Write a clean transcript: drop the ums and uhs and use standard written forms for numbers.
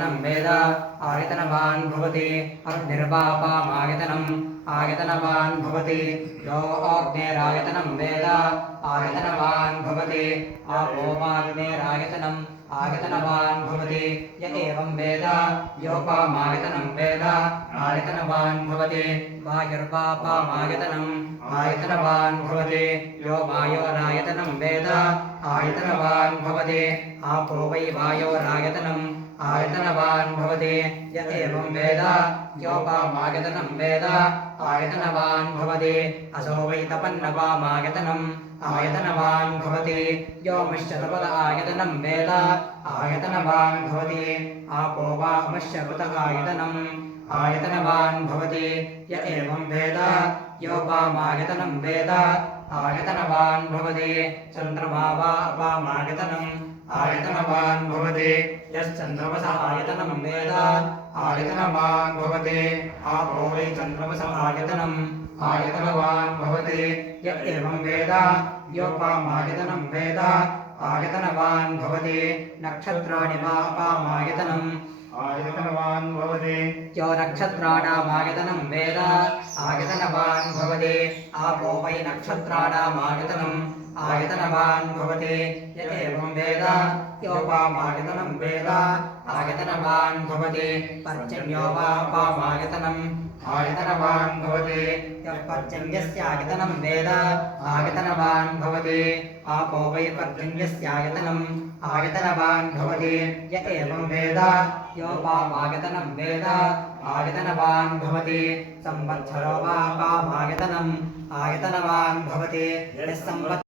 वेद आयतनवान् भवति अग्निर्वापामायतनम् आयतनवान् भवति यो अग्निरायतनं वेद आयतनवान् भवति आपोपाग्निरायतनम् आयतनवान् भवति य एवं वेद योपामायतनं वेद आयतनवान् भवति वायुर्वापामायतनम् आयतनवान् भवति यो वायोरायतनं वेद आयतनवान् भवति आपो वै वायोरायतनम् आयतनवान् भवति य एवं वेद योपामायतनं वेद आयतनवान् भवति असो वै तपन्नवामायतनम् आयतनवान् भवति यो मश्यतपद आयतनं वेद आयतनवान् भवति आपो वा मश्यपद आयतनम् आयतनवान् भवति य एवं वेद योपामायतनं वेद आयतनवान् भवति चन्द्रमा वा अपामायतनम् आयतनवान् भवति यश्चन्द्रमस आयतनं वेद आयतनवान् भवति आपो वै चन्द्रमस आयतनम् आयतनवान् भवति य एवं वेद योपामायतनं वेद आयतनवान् भवति नक्षत्राणि वा अपामायतनम् आयतनवान् भवति यो नक्षत्राणामायतनं वेद आयतनवान् भवति आपो वै नक्षत्राणामायतनम् आयतनवान् भवति य एवं वेद योपामायतनं वेद आयतनवान् भवति पर्जन्यो वा अपामायतनम् आयतनवान् भवति यः पर्जन्यस्यायतनं वेद आयतनवान् भवति आपो वै पर्जन्यस्यायतनम् आयतनवान् भवति य एवं वेद योपामायतनं वेद आयतनवान् भवति संवत्सरो वा अपामायतनम् आयतनवान् भवति यः